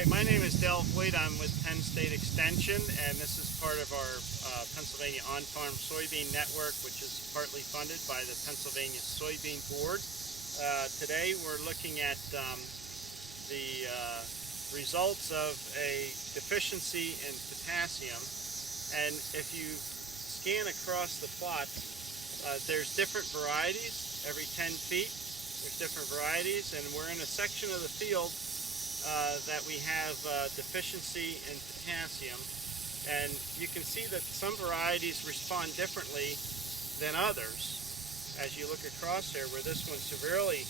Okay, my name is Dale Floyd. I'm with Penn State Extension, and this is part of our Pennsylvania On-Farm Soybean Network, which is partly funded by the Pennsylvania Soybean Board. Today we're looking at the results of a deficiency in potassium, and if you scan across the plots, there's different varieties. Every 10 feet there's different varieties, and we're in a section of the field that we have deficiency in potassium, and you can see that some varieties respond differently than others as you look across here, where this one's severely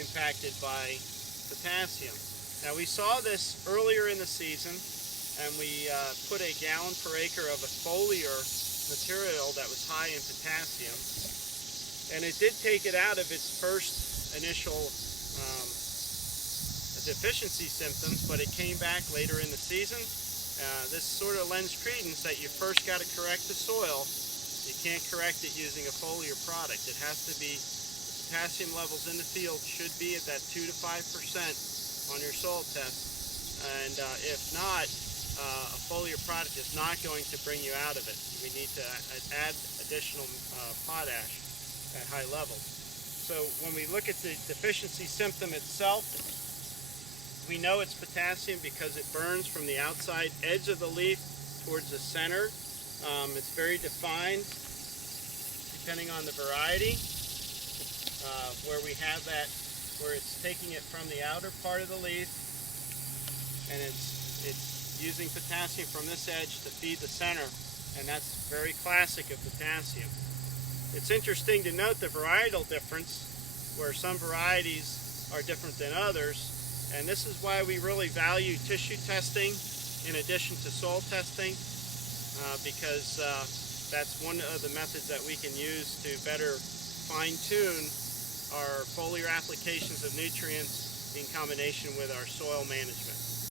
impacted by potassium. Now, we saw this earlier in the season, and we put a gallon per acre of a foliar material that was high in potassium, and it did take it out of its first initial deficiency symptoms, but it came back later in the season. This sort of lends credence that you first got to correct the soil. You can't correct it using a foliar product. It has to be, the potassium levels in the field should be at that 2 to 5% on your soil test, and if not, a foliar product is not going to bring you out of it. We need to add additional potash at high levels. So when we look at the deficiency symptom itself, we know it's potassium because it burns from the outside edge of the leaf towards the center. It's very defined depending on the variety, where we have that, where it's taking it from the outer part of the leaf, and it's using potassium from this edge to feed the center, and that's very classic of potassium. It's interesting to note the varietal difference, where some varieties are different than others. And this is why we really value tissue testing in addition to soil testing, because that's one of the methods that we can use to better fine-tune our foliar applications of nutrients in combination with our soil management.